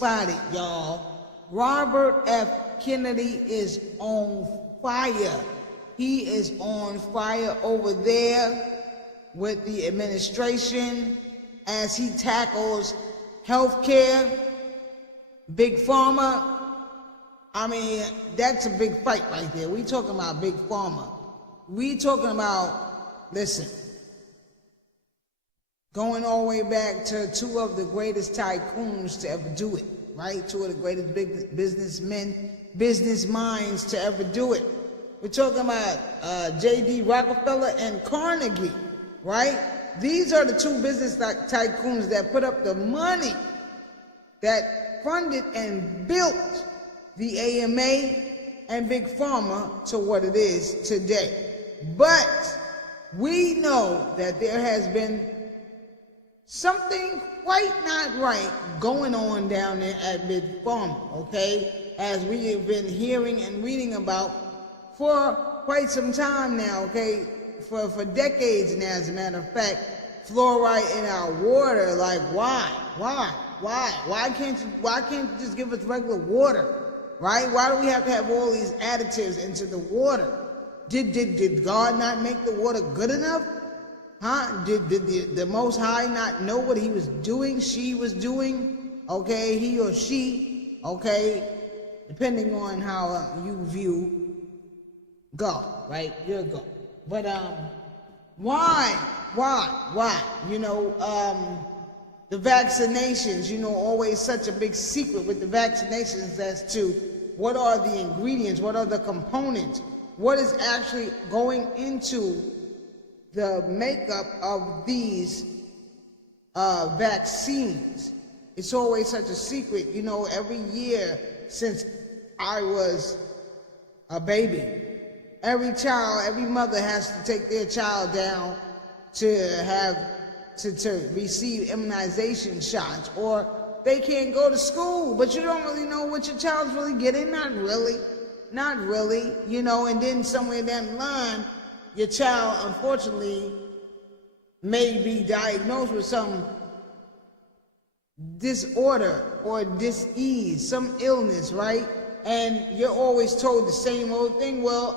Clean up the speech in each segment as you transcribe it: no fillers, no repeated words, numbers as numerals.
spotted, y'all. Robert F. Kennedy is on fire. He is on fire over there with the administration as he tackles health care, big pharma. I mean, that's a big fight right there. We talking about big pharma. We talking about, listen, going all the way back to two of the greatest tycoons to ever do it, right? Two of the greatest big businessmen, business minds to ever do it. We're talking about J.D. Rockefeller and Carnegie, right? These are the two business tycoons that put up the money that funded and built the AMA and Big Pharma to what it is today. But we know that there has been something quite not right going on down there at Big Pharma, okay? As we have been hearing and reading about for quite some time now, okay? For decades now, as a matter of fact, fluoride in our water, like why can't you just give us regular water, right? Why do we have to have all these additives into the water? Did God not make the water good enough? Huh? Did the Most High not know what he was doing, she was doing, okay, he or she, okay, depending on how you view God, right? You're God. But why? You know, the vaccinations, you know, always such a big secret with the vaccinations as to what are the ingredients, what are the components, what is actually going into the makeup of these vaccines. It's always such a secret. You know, every year since I was a baby, every mother has to take their child down to receive immunization shots, or they can't go to school, but you don't really know what your child's really getting. Not really, you know, and then somewhere down the line, your child, unfortunately, may be diagnosed with some disorder or dis-ease, some illness, right? And you're always told the same old thing, well,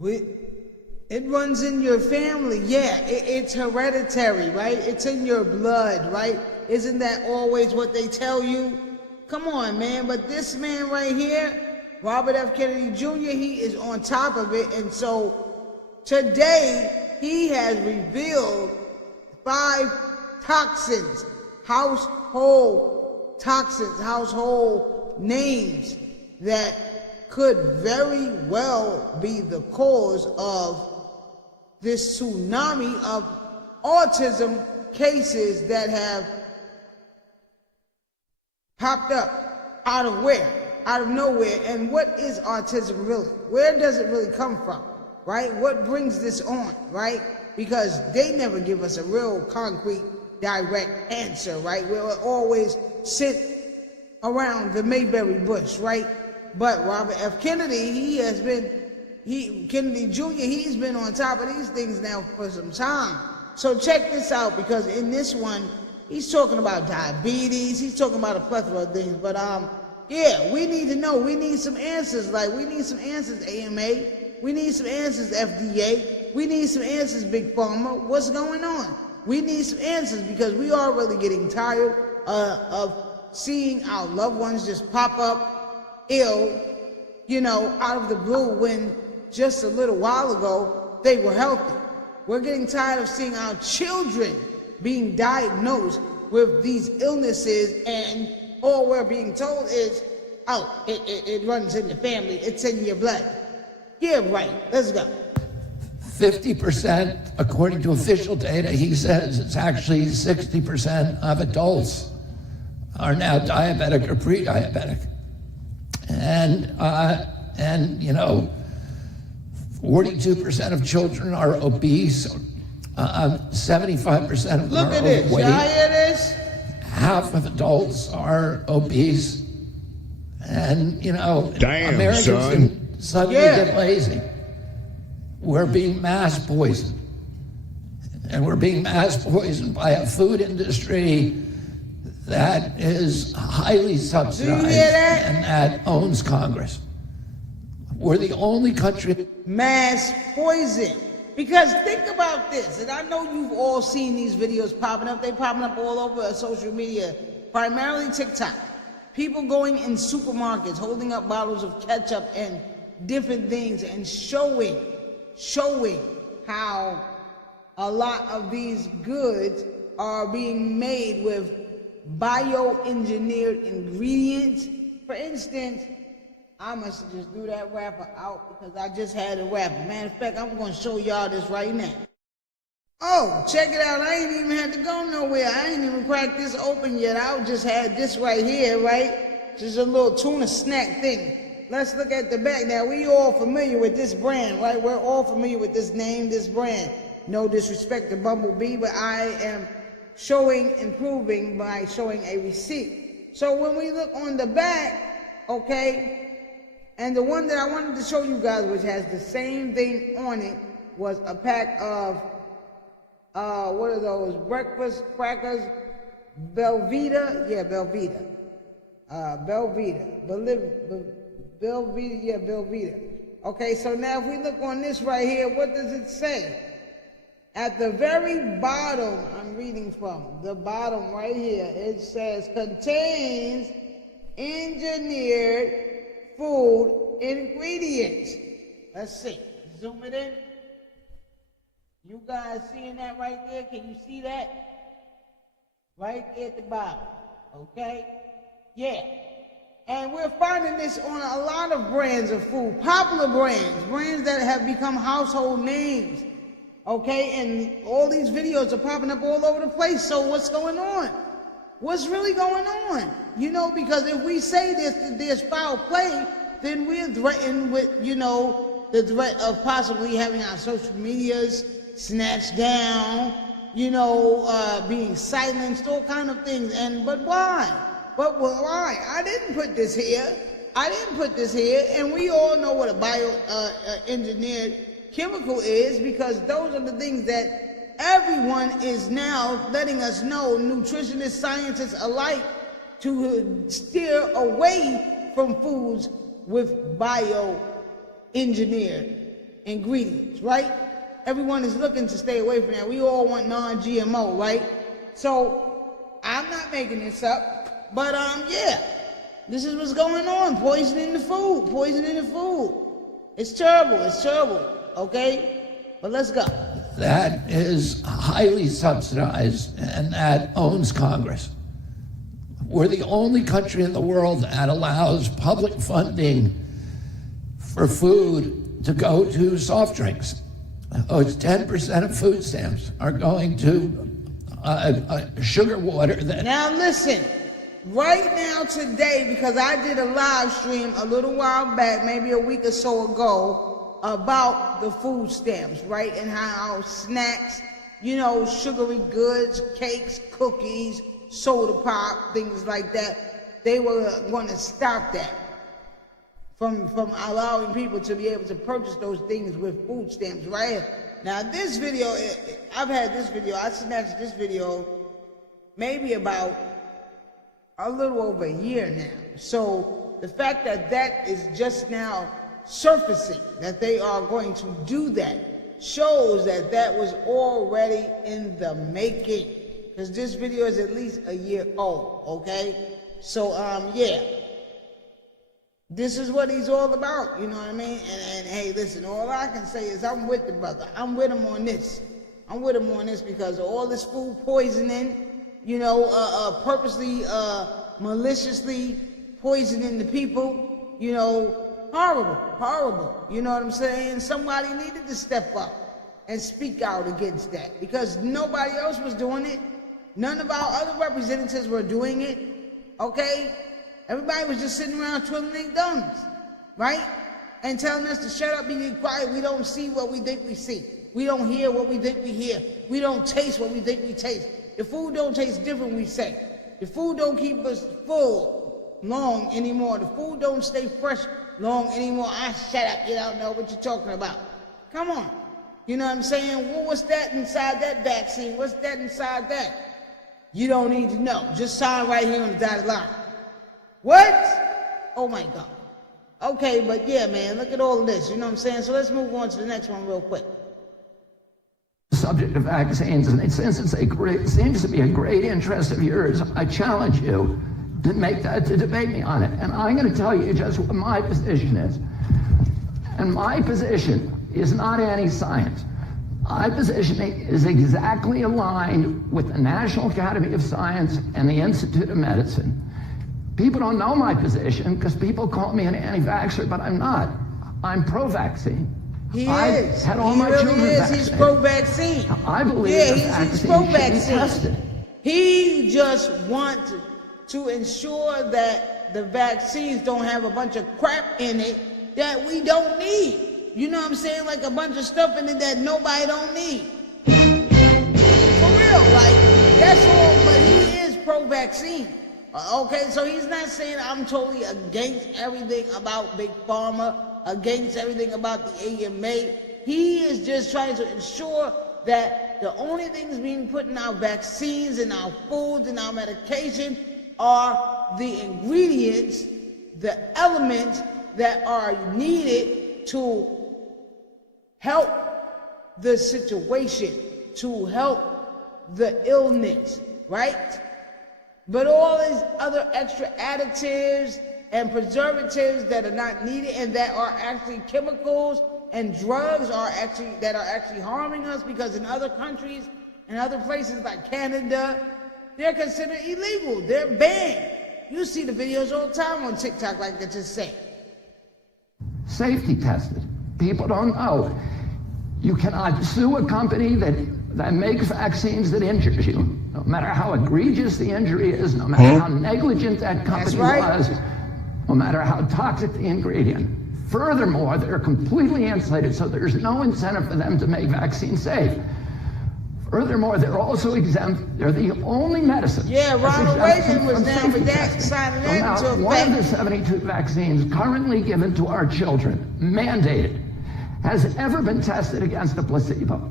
it runs in your family. Yeah, it's hereditary, right? It's in your blood, right? Isn't that always what they tell you? Come on, man. But this man right here, Robert F. Kennedy Jr., he is on top of it. And so today, he has revealed 5 toxins, household toxins, household names that could very well be the cause of this tsunami of autism cases that have popped up out of where? Out of nowhere. And what is autism really? Where does it really come from, right? What brings this on, right? Because they never give us a real concrete, direct answer, right? We'll always sit around the Mayberry bush, right? But Robert F. Kennedy, Kennedy Jr., he's been on top of these things now for some time. So check this out, because in this one, he's talking about diabetes, he's talking about a plethora of things, but yeah, we need to know, we need some answers, like we need some answers, AMA, we need some answers, FDA, we need some answers, Big Pharma, what's going on? We need some answers, because we are really getting tired of seeing our loved ones just pop up ill, you know, out of the blue when just a little while ago they were healthy. We're getting tired of seeing our children being diagnosed with these illnesses, and all we're being told is, oh, it runs in the family, it's in your blood. Yeah, right, let's go. 50%, according to official data, he says it's actually 60% of adults are now diabetic or pre-diabetic. And you know, 42% of children are obese, 75% of them Look are at this, overweight. y'all hear this? Half of adults are obese. And you know, damn, Americans son. can suddenly get lazy. We're being mass poisoned. And we're being mass poisoned by a food industry that is highly subsidized and that owns Congress. We're the only country. Mass poison. Because think about this, and I know you've all seen these videos popping up. They're popping up all over social media, primarily TikTok. People going in supermarkets, holding up bottles of ketchup and different things and showing how a lot of these goods are being made with bioengineered ingredients. For instance, I must just do that wrapper out because I just had a wrapper. Matter of fact, I'm going to show y'all this right now. Oh, check it out. I ain't even had to go nowhere. I ain't even cracked this open yet. I just had this right here, right? Just a little tuna snack thing. Let's look at the back. Now, we all familiar with this brand, right? We're all familiar with this name, this brand. No disrespect to Bumblebee, but I am showing and proving by showing a receipt. So when we look on the back, okay, and the one that I wanted to show you guys, which has the same thing on it, was a pack of, what are those, breakfast crackers, Belvita, yeah, Belvita, Belvita. Okay, so now if we look on this right here, what does it say? At the very bottom, I'm reading from the bottom right here, it says contains engineered food ingredients. Let's see, zoom it in. You guys seeing that right there? Can you see that? Right there at the bottom, okay? Yeah. And we're finding this on a lot of brands of food, popular brands that have become household names, okay? And all these videos are popping up all over the place. So what's going on? What's really going on? You know, because if we say there's foul play, then we're threatened with, you know, the threat of possibly having our social medias snatched down, you know, being silenced, all kind of things. But why? But why? I didn't put this here. And we all know what a bioengineered chemical is, because those are the things that everyone is now letting us know, nutritionists, scientists alike, to steer away from foods with bioengineered ingredients, right? Everyone is looking to stay away from that. We all want non-GMO, right? So I'm not making this up, but yeah, this is what's going on. Poisoning the food. It's terrible, okay? But let's go. That is highly subsidized and that owns Congress. We're the only country in the world that allows public funding for food to go to soft drinks. It's 10% of food stamps are going to sugar water. Now listen, right now today, because I did a live stream a little while back, maybe a week or so ago, about the food stamps, right? And how snacks, you know, sugary goods, cakes, cookies, soda pop, things like that, they were going to stop that from allowing people to be able to purchase those things with food stamps, right? Now this video, I snatched this video maybe about a little over a year now. So the fact that that is just now surfacing, that they are going to do that, shows that that was already in the making. Because this video is at least a year old, okay? So, yeah. This is what he's all about, you know what I mean? And hey, listen, all I can say is I'm with the brother. I'm with him on this. Because all this food poisoning, you know, purposely, maliciously poisoning the people, you know, horrible. You know what I'm saying? Somebody needed to step up and speak out against that, because nobody else was doing it. None of our other representatives were doing it, okay? Everybody was just sitting around twiddling their thumbs, right? And telling us to shut up, be quiet. We don't see what we think we see. We don't hear what we think we hear. We don't taste what we think we taste. The food don't taste different, we say. The food don't keep us full long anymore. The food don't stay fresh long anymore. Shut up, you don't know what you're talking about. Come on. You know what I'm saying? Well, what's that inside that vaccine? What's that inside that? You don't need to know. Just sign right here on the dotted line. What? Oh my God. Okay, but yeah, man, look at all of this. You know what I'm saying? So let's move on to the next one real quick. Subject of vaccines, and since it seems to be a great interest of yours, I challenge you to debate me on it. And I'm going to tell you just what my position is. And my position is not anti-science. My position is exactly aligned with the National Academy of Science and the Institute of Medicine. People don't know my position because people call me an anti-vaxxer, but I'm not. I'm pro-vaccine. He I is. had all He my really children is. vaccinated. He's pro-vaccine. I believe he's pro-vaccine. should be tested. He just wants to ensure that the vaccines don't have a bunch of crap in it that we don't need. You know what I'm saying? Like a bunch of stuff in it that nobody don't need. For real, like, that's all, but he is pro-vaccine. Okay, so he's not saying I'm totally against everything about Big Pharma, against everything about the AMA. He is just trying to ensure that the only things being put in our vaccines and our foods and our medication are the ingredients, the elements that are needed to help the situation, to help the illness, right? But all these other extra additives and preservatives that are not needed and that are actually chemicals and drugs that are actually harming us, because in other countries and other places like Canada, they're considered illegal. They're banned. You see the videos all the time on TikTok like I just said. Safety tested. People don't know. You cannot sue a company that makes vaccines that injures you, no matter how egregious the injury is, no matter how negligent that company was, no matter how toxic the ingredient. Furthermore, they're completely insulated, so there's no incentive for them to make vaccines safe. Furthermore, they're also exempt. They're the only medicine. Yeah, Ronald Reagan was down for that, signing that into effect. One of the 72 vaccines currently given to our children, mandated, has ever been tested against a placebo.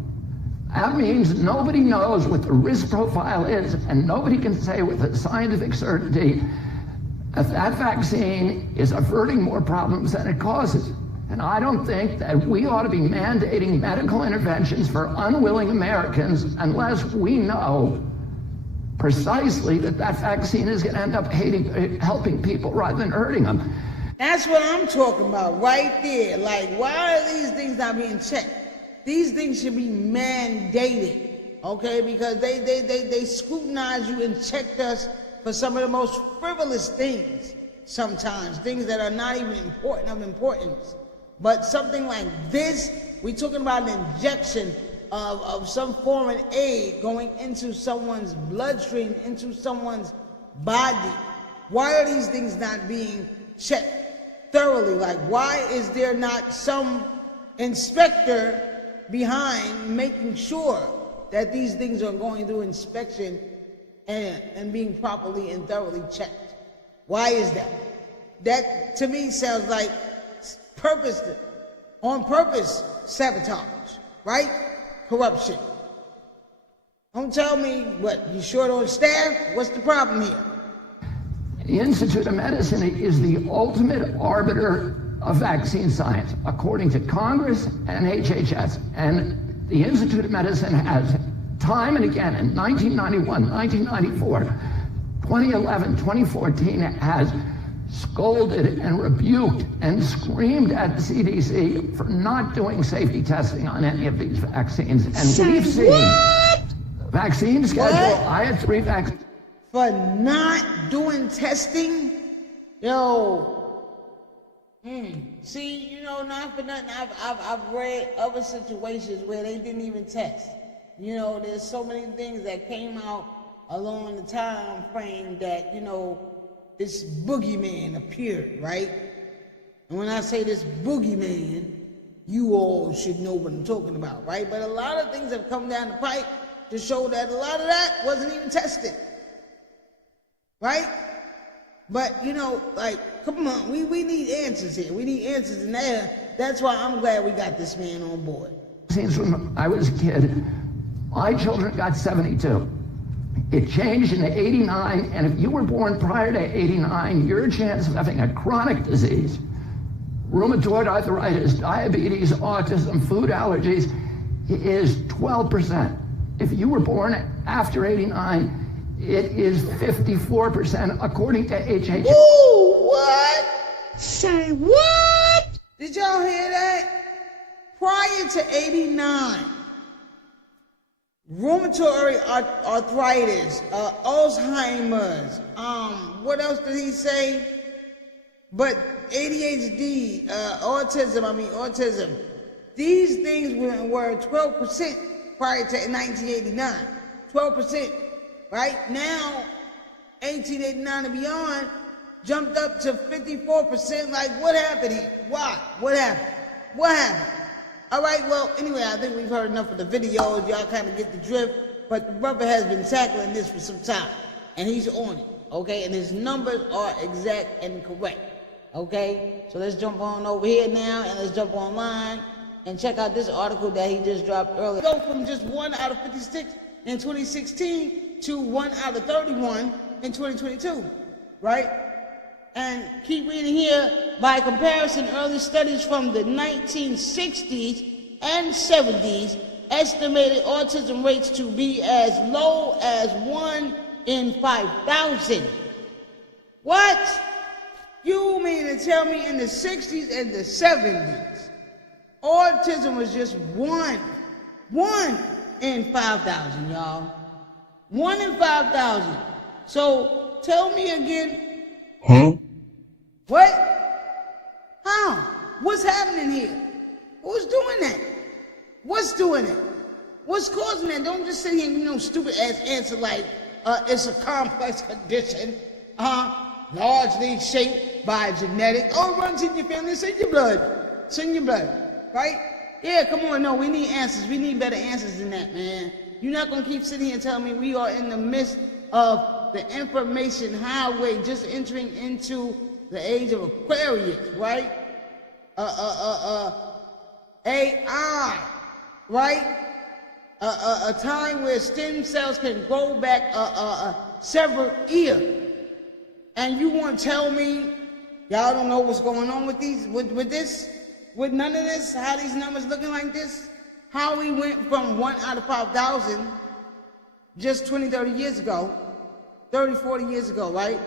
That means nobody knows what the risk profile is, and nobody can say with a scientific certainty if that vaccine is averting more problems than it causes. And I don't think that we ought to be mandating medical interventions for unwilling Americans unless we know precisely that that vaccine is going to end up helping people rather than hurting them. That's what I'm talking about right there. Like, why are these things not being checked? These things should be mandated, okay? Because they scrutinize you and checked us for some of the most frivolous things sometimes, things that are not even of importance. But something like this, we're talking about an injection of some foreign aid going into someone's bloodstream, into someone's body. Why are these things not being checked thoroughly? Like, why is there not some inspector behind making sure that these things are going through inspection and being properly and thoroughly checked? Why is that? That to me sounds like on purpose sabotage, right? Corruption. Don't tell me what, you short on staff? What's the problem here? The Institute of Medicine is the ultimate arbiter of vaccine science, according to Congress and HHS. And the Institute of Medicine has time and again in 1991, 1994, 2011, 2014 has scolded and rebuked and screamed at the CDC for not doing safety testing on any of these vaccines. And we've seen vaccine schedule. I had 3 vaccines. For not doing testing? Yo. See, you know, not for nothing, I've read other situations where they didn't even test. You know, there's so many things that came out along the time frame that, you know, this boogeyman appeared, right? And when I say this boogeyman, you all should know what I'm talking about, right? But a lot of things have come down the pipe to show that a lot of that wasn't even tested, right? But, you know, like, come on, we need answers here. We need answers, and that's why I'm glad we got this man on board. Since when I was a kid, my children got 72. It changed in '89, and if you were born prior to '89, your chance of having a chronic disease, rheumatoid arthritis, diabetes, autism, food allergies, is 12%. If you were born after '89, it is 54% according to HHS. Ooh, what? Say what? Did y'all hear that? Prior to '89, rheumatoid arthritis, Alzheimer's, what else did he say? But ADHD, autism. These things were 12% prior to 1989. 12%, right? Now, 1889 and beyond, jumped up to 54%. Like, what happened here? Why? What happened? What happened? All right, well, anyway, I think we've heard enough of the videos. Y'all kind of get the drift. But the brother has been tackling this for some time. And he's on it, okay? And his numbers are exact and correct, okay? So let's jump on over here now, and let's jump online and check out this article that he just dropped earlier. Go from just 1 out of 56 in 2016 to 1 out of 31 in 2022, right? And keep reading here. By comparison, early studies from the 1960s and 70s estimated autism rates to be as low as 1 in 5,000. What? You mean to tell me in the 60s and the 70s, autism was just 1 in 5,000, y'all. 1 in 5,000. So tell me again. Huh? What? How? What's happening here? Who's doing that? What's doing it? What's causing that? Don't just sit here and, stupid ass answer like, it's a complex condition, largely shaped by genetics. Oh, it runs in your family, it's in your blood. It's in your blood, right? Yeah, come on, no, we need answers. We need better answers than that, man. You're not gonna keep sitting here and telling me we are in the midst of the information highway, just entering into the age of Aquarius, right? AI, right? A time where stem cells can grow back a severed ear. And you want to tell me y'all don't know what's going on with these, with this, with none of this, how these numbers looking like this? How we went from 1 out of 5,000 just 20, 30 years ago, 30, 40 years ago, right?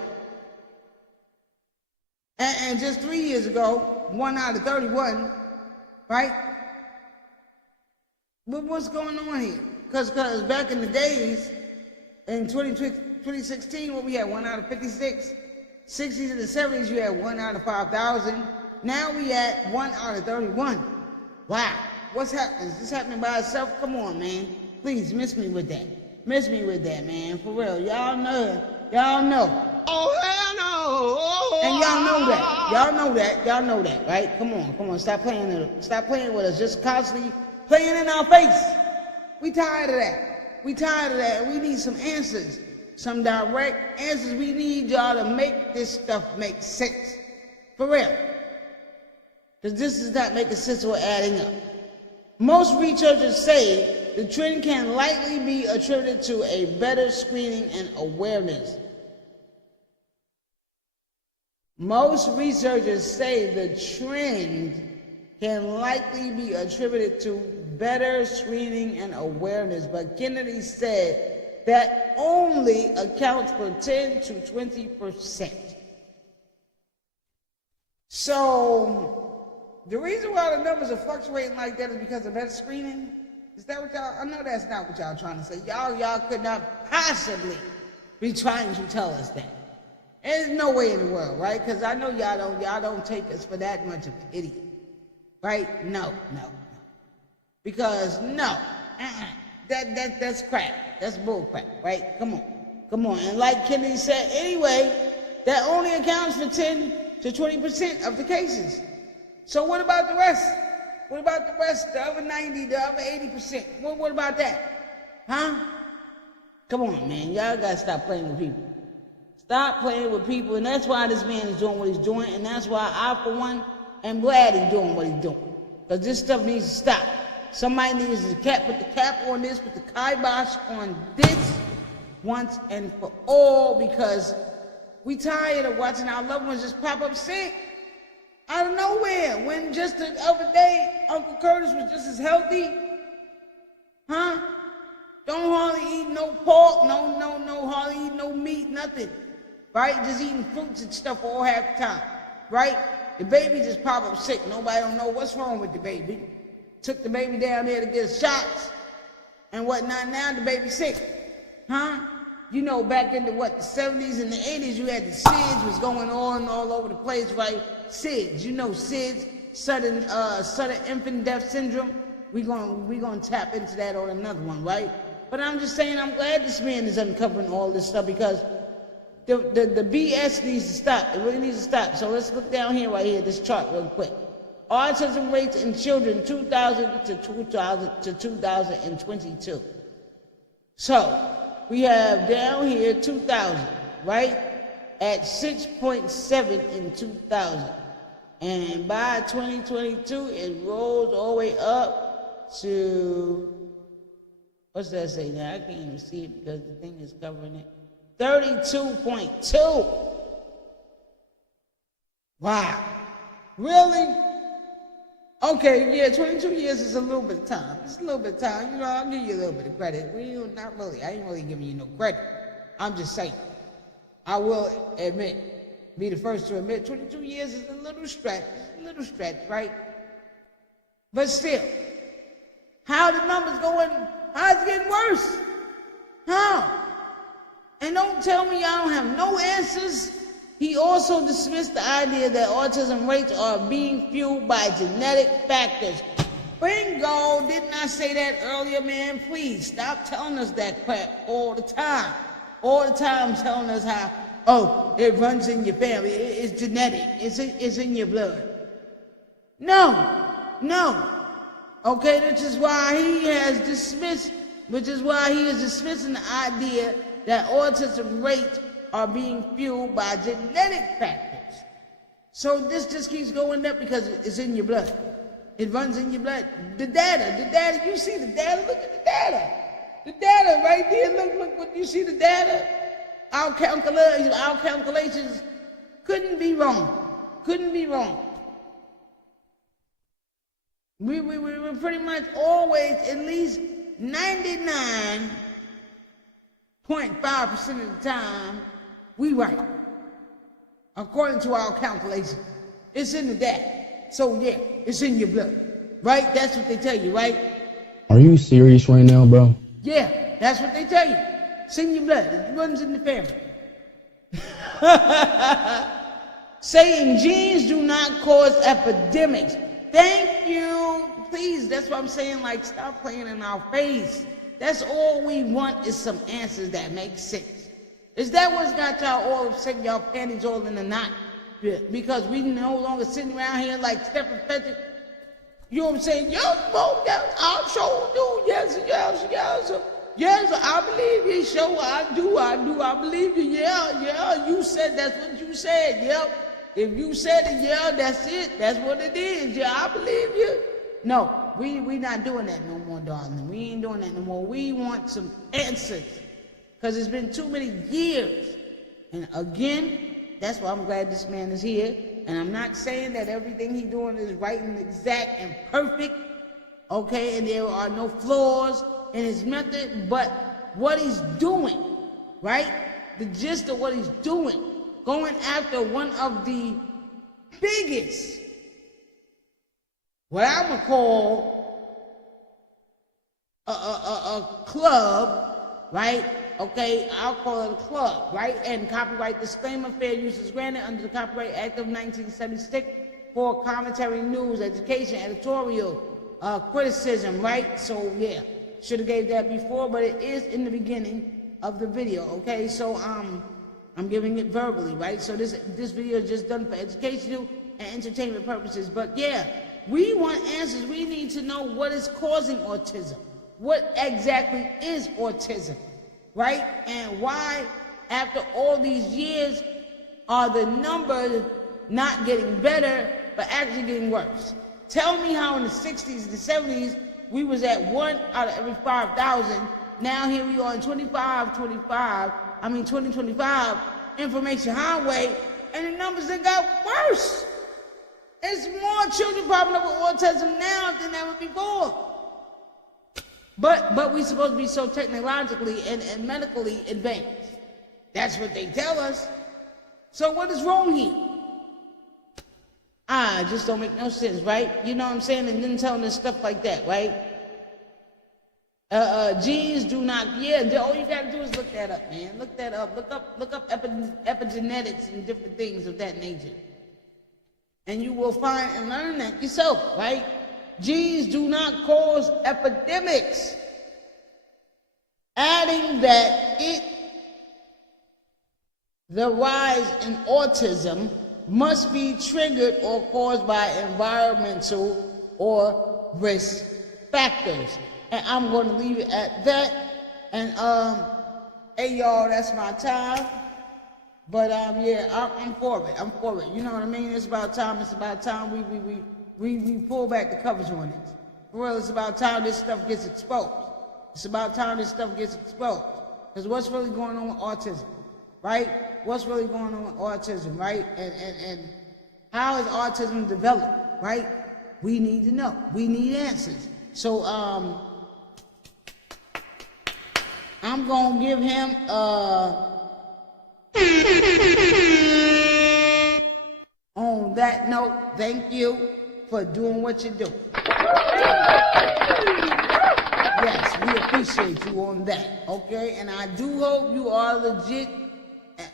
And just 3 years ago, 1 out of 31, right? But what's going on here? Because back in the days, in 2016, what we had, 1 out of 56. 60s and the 70s, you had 1 out of 5,000. Now we at 1 out of 31. Wow, what's happening? Is this happening by itself? Come on, man. Please, miss me with that. Miss me with that, man. For real. Y'all know. Y'all know. Oh, hell no! And y'all know that. Y'all know that. Y'all know that, right? Come on. Stop playing with us. Just constantly playing in our face. We tired of that. We need some answers. Some direct answers. We need y'all to make this stuff make sense. For real. Because this is not making sense or adding up. Most researchers say the trend can likely be attributed to a better screening and awareness. Most researchers say the trend can likely be attributed to better screening and awareness, but Kennedy said that only accounts for 10 to 20%. So, the reason why the numbers are fluctuating like that is because of better screening? Is that what y'all, I know that's not what y'all trying to say. Y'all could not possibly be trying to tell us that. There's no way in the world, right? Because I know y'all don't take us for that much of an idiot. Right? No. Because that's crap. That's bull crap, right? Come on. And like Kennedy said, anyway, that only accounts for 10 to 20% of the cases. So what about the rest? What about the rest, the other 90, the other 80%? What about that? Huh? Come on, man. Y'all gotta stop playing with people. Stop playing with people, and that's why this man is doing what he's doing, and that's why I, for one, am glad he's doing what he's doing. Because this stuff needs to stop. Somebody needs to put the cap on this, put the kibosh on this, once and for all, because we tired of watching our loved ones just pop up sick out of nowhere, when just the other day Uncle Curtis was just as healthy. Huh? Don't hardly eat no pork, no, hardly eat no meat, nothing. Right? Just eating fruits and stuff all half the time. Right? The baby just pop up sick. Nobody don't know what's wrong with the baby. Took the baby down there to get shots and whatnot. Now the baby's sick. Huh? You know, back in the, the 70s and the 80s, you had the SIDS was going on all over the place, right? SIDS, you know SIDS, sudden infant death syndrome. We gonna tap into that on another one, right? But I'm just saying, I'm glad this man is uncovering all this stuff, because the BS needs to stop. It really needs to stop. So let's look down here, right here, this chart real quick. Autism rates in children 2000 to 2022. So we have down here 2000, right? At 6.7 in 2000. And by 2022, it rolls all the way up to, what's that say now? I can't even see it because the thing is covering it. 32.2. Wow. Really? Okay, yeah, 22 years is a little bit of time. It's a little bit of time. You know, I'll give you a little bit of credit. Not really. I ain't really giving you no credit. I'm just saying. I will admit, be the first to admit, 22 years is a little stretch, right? But still, how the numbers going? How's it getting worse? How? And don't tell me y'all don't have no answers. He also dismissed the idea that autism rates are being fueled by genetic factors. Bingo! Didn't I say that earlier, man? Please stop telling us that crap all the time. All the time telling us how, oh, it runs in your family. It's genetic. It's in your blood. No. Okay, which is why he is dismissing the idea that autism rates are being fueled by genetic factors. So this just keeps going up because it's in your blood. It runs in your blood. The data, you see the data, look at the data. The data right there, look what you see the data. Our calculations couldn't be wrong. We were pretty much always at least 99.5% of the time, we right, according to our calculation. It's in the data. So yeah, it's in your blood, right? That's what they tell you, right? Are you serious right now, bro? Yeah, that's what they tell you. It's in your blood. It runs in the family. Saying genes do not cause epidemics. Thank you. Please, that's what I'm saying. Like, stop playing in our face. That's all we want, is some answers that make sense. Is that what's got y'all all upset, y'all panties all in a knot? Yeah, because we no longer sitting around here like Stephen Fetchit. You know what I'm saying? Yes, I'll show you. Yes, I believe you. Show, I do. I believe you. Yeah, you said that's what you said. Yep. If you said it, yeah, that's it. That's what it is. Yeah, I believe you. No, we not doing that no more, darling. We ain't doing that no more. We want some answers, because it's been too many years. And again, that's why I'm glad this man is here. And I'm not saying that everything he's doing is right and exact and perfect, okay, and there are no flaws in his method, but what he's doing, right, the gist of what he's doing, going after one of the biggest, what I would call a club, right? Okay, I'll call it a club, right? And copyright disclaimer, fair use is granted under the Copyright Act of 1976 for commentary, news, education, editorial, criticism, right? So yeah, should have gave that before, but it is in the beginning of the video, okay? So I'm giving it verbally, right? So this video is just done for educational and entertainment purposes. But yeah, we want answers. We need to know what is causing autism. What exactly is autism? Right? And why, after all these years, are the numbers not getting better, but actually getting worse? Tell me how in the 60s and the 70s, we was at 1 out of every 5,000, now here we are in 2025, information highway, and the numbers have got worse. There's more children popping up with autism now than ever before. But we're supposed to be so technologically and medically advanced. That's what they tell us. So what is wrong here? It just don't make no sense, right? You know what I'm saying? And then telling us stuff like that, right? Genes do not, all you gotta do is look that up, man. Look that up. Look up epigenetics and different things of that nature. And you will find and learn that yourself, right? Genes do not cause epidemics. Adding that the rise in autism must be triggered or caused by environmental or risk factors. And I'm going to leave it at that. And hey y'all, that's my time. But I'm for it. I'm for it. You know what I mean? It's about time. We pull back the covers on it. For real, it's about time this stuff gets exposed. Because what's really going on with autism, right? What's really going on with autism, right? And how is autism developed, right? We need to know. We need answers. So I'm gonna give him on that note, thank you for doing what you do. Yes, we appreciate you on that, okay? And I do hope you are legit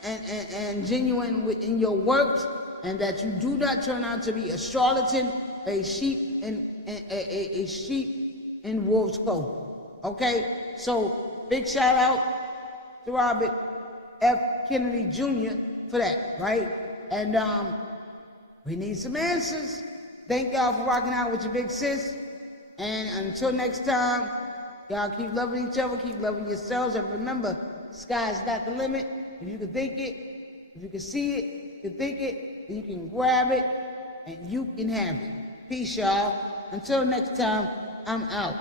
and genuine in your works, and that you do not turn out to be a charlatan, a sheep in wolf's clothing, okay? So big shout out to Robert F. Kennedy Jr. for that, right? And we need some answers. Thank y'all for rocking out with your big sis. And until next time, y'all keep loving each other, keep loving yourselves, and remember, sky's not the limit. If you can think it, if you can see it, you can think it, then you can grab it, and you can have it. Peace, y'all. Until next time, I'm out.